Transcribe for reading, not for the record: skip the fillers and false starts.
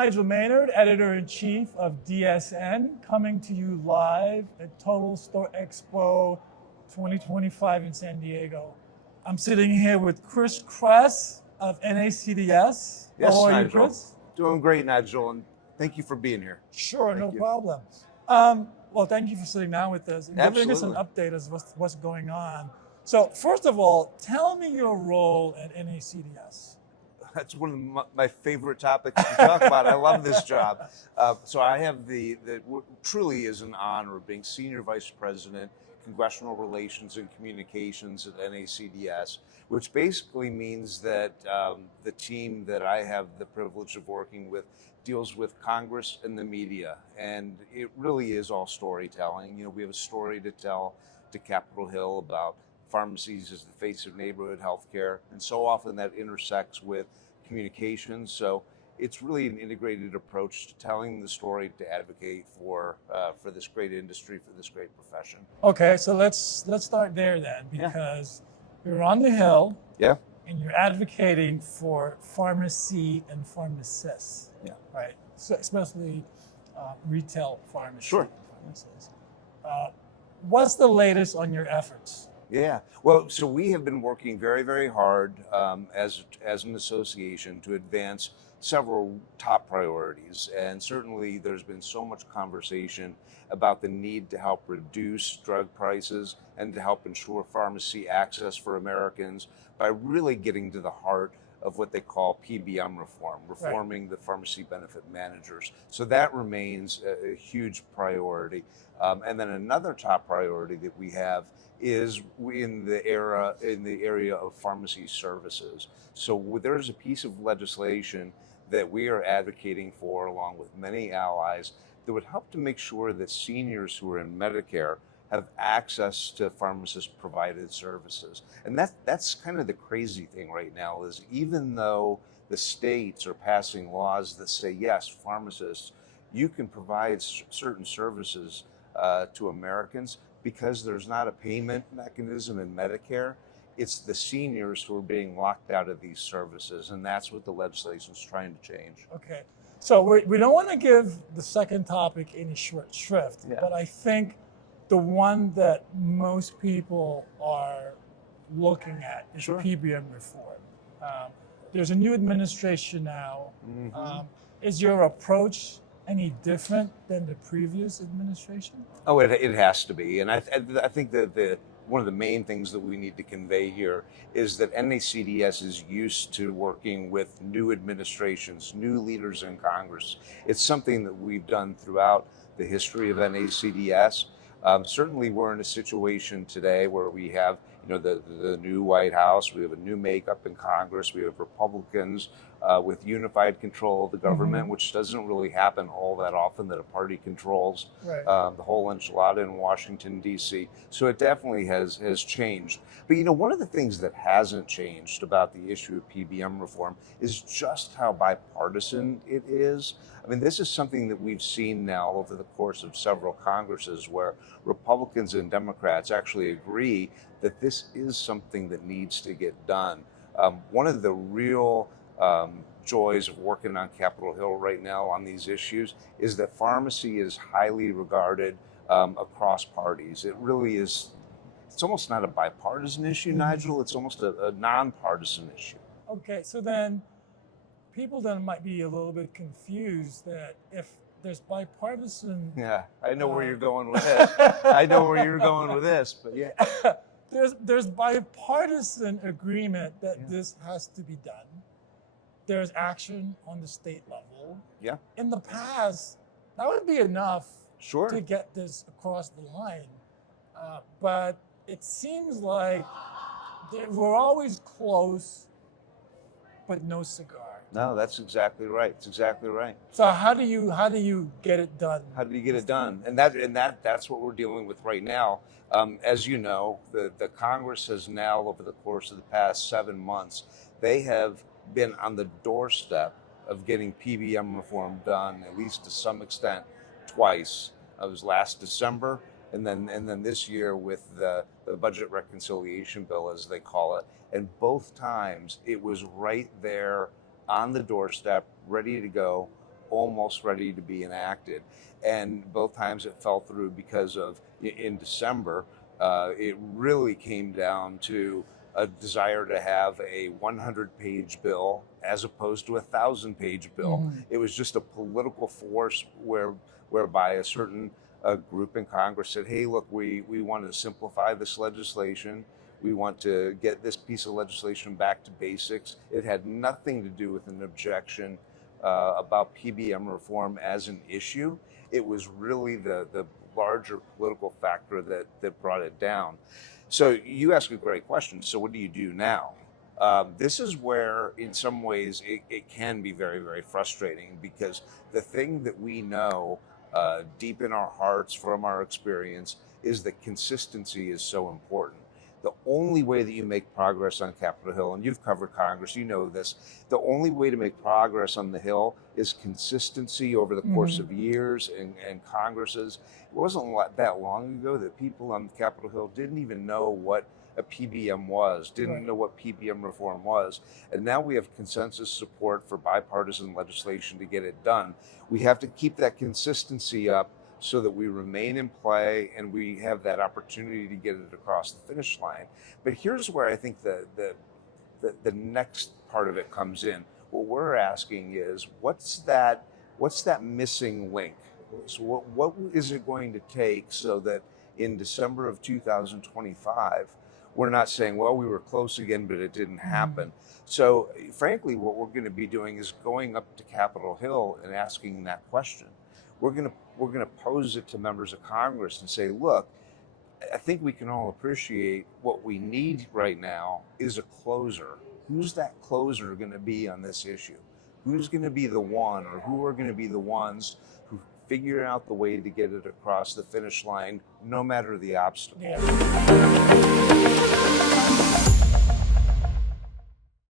Nigel Maynard, Editor-in-Chief of DSN, coming to you live at Total Store Expo 2025 in San Diego. I'm sitting here with Chris Krese of NACDS. Yes, How are Nigel. you, Chris? Doing great, Nigel, and thank you for being here. Sure, no Thank you. problem. Well, thank you for sitting down with us and giving us an update as what's going on. So, first of all, tell me your role at NACDS. That's one of my favorite topics to talk about. I love this job. So I have truly is an honor being Senior Vice President, Congressional Relations and Communications at NACDS, which basically means that the team that I have the privilege of working with deals with Congress and the media. And it really is all storytelling. You know, we have a story to tell to Capitol Hill about pharmacies as the face of neighborhood healthcare, and so often that intersects with communications. So it's really an integrated approach to telling the story to advocate for this great industry, for this great profession. Okay, so let's start there then, because you're on the Hill, and you're advocating for pharmacy and pharmacists, right? So especially retail pharmacy. Sure. Pharmacists. What's the latest on your efforts? Yeah, well, so we have been working very, very hard as an association to advance several top priorities. And certainly there's been so much conversation about the need to help reduce drug prices and to help ensure pharmacy access for Americans by really getting to the heart of what they call PBM reform, reforming the pharmacy benefit managers. So that remains a huge priority. And then another top priority that we have is in the area of pharmacy services. So there's a piece of legislation that we are advocating for, along with many allies, that would help to make sure that seniors who are in Medicare have access to pharmacist-provided services. And that's kind of the crazy thing right now, is even though the states are passing laws that say, yes, pharmacists, you can provide certain services to Americans, because there's not a payment mechanism in Medicare, it's the seniors who are being locked out of these services, and that's what the legislation is trying to change. Okay, so we don't want to give the second topic any short shrift, but I think the one that most people are looking at is PBM reform. There's a new administration now. Is your approach any different than the previous administration? Oh, it has to be. And I think that one of the main things that we need to convey here is that NACDS is used to working with new administrations, new leaders in Congress. It's something that we've done throughout the history of NACDS. Certainly we're in a situation today where we have the new White House, we have a new makeup in Congress, we have Republicans with unified control of the government, which doesn't really happen all that often, that a party controls the whole enchilada in Washington, D.C. So it definitely has changed. But one of the things that hasn't changed about the issue of PBM reform is just how bipartisan it is. I mean, this is something that we've seen now over the course of several Congresses, where Republicans and Democrats actually agree that this is something that needs to get done. One of the real joys of working on Capitol Hill right now on these issues is that pharmacy is highly regarded across parties. It really is. It's almost not a bipartisan issue, Nigel. It's almost a nonpartisan issue. Okay, so then people then might be a little bit confused that if there's bipartisan... Yeah, I know where you're going with this. I know where you're going with this, but yeah. There's bipartisan agreement that this has to be done. There's action on the state level. Yeah. In the past, that would be enough to get this across the line. But it seems like we're always close, but no cigar. No, that's exactly right. It's exactly right. So how do you get it done? How do you get it done? And that's what we're dealing with right now. As you know, the Congress has now, over the course of the past 7 months, they have been on the doorstep of getting PBM reform done, at least to some extent, twice. It was last December, and then this year with the budget reconciliation bill, as they call it. And both times it was right there on the doorstep, ready to go, almost ready to be enacted. And both times it fell through because of, in December, it really came down to a desire to have a 100-page bill as opposed to a 1,000-page bill. It was just a political force whereby a certain group in Congress said, hey, look, we want to simplify this legislation. We want to get this piece of legislation back to basics. It had nothing to do with an objection about PBM reform as an issue. It was really the larger political factor that brought it down. So you ask a great question. So what do you do now? This is where, in some ways, it can be very, very frustrating, because the thing that we know deep in our hearts from our experience is that consistency is so important. The only way that you make progress on Capitol Hill, and you've covered Congress, you know this, the only way to make progress on the Hill is consistency over the course of years and Congresses. It wasn't that long ago that people on Capitol Hill didn't even know what a PBM was, didn't know what PBM reform was. And now we have consensus support for bipartisan legislation to get it done. We have to keep that consistency up so that we remain in play and we have that opportunity to get it across the finish line. But here's where I think the next part of it comes in. What we're asking is, what's that missing link? So what is it going to take so that in December of 2025, we're not saying, well, we were close again, but it didn't happen. So frankly, what we're going to be doing is going up to Capitol Hill and asking that question. We're going to pose it to members of Congress and say, look, I think we can all appreciate what we need right now is a closer. Who's that closer going to be on this issue? Who's going to be the one, or who are going to be the ones who figure out the way to get it across the finish line, no matter the obstacle? Yeah.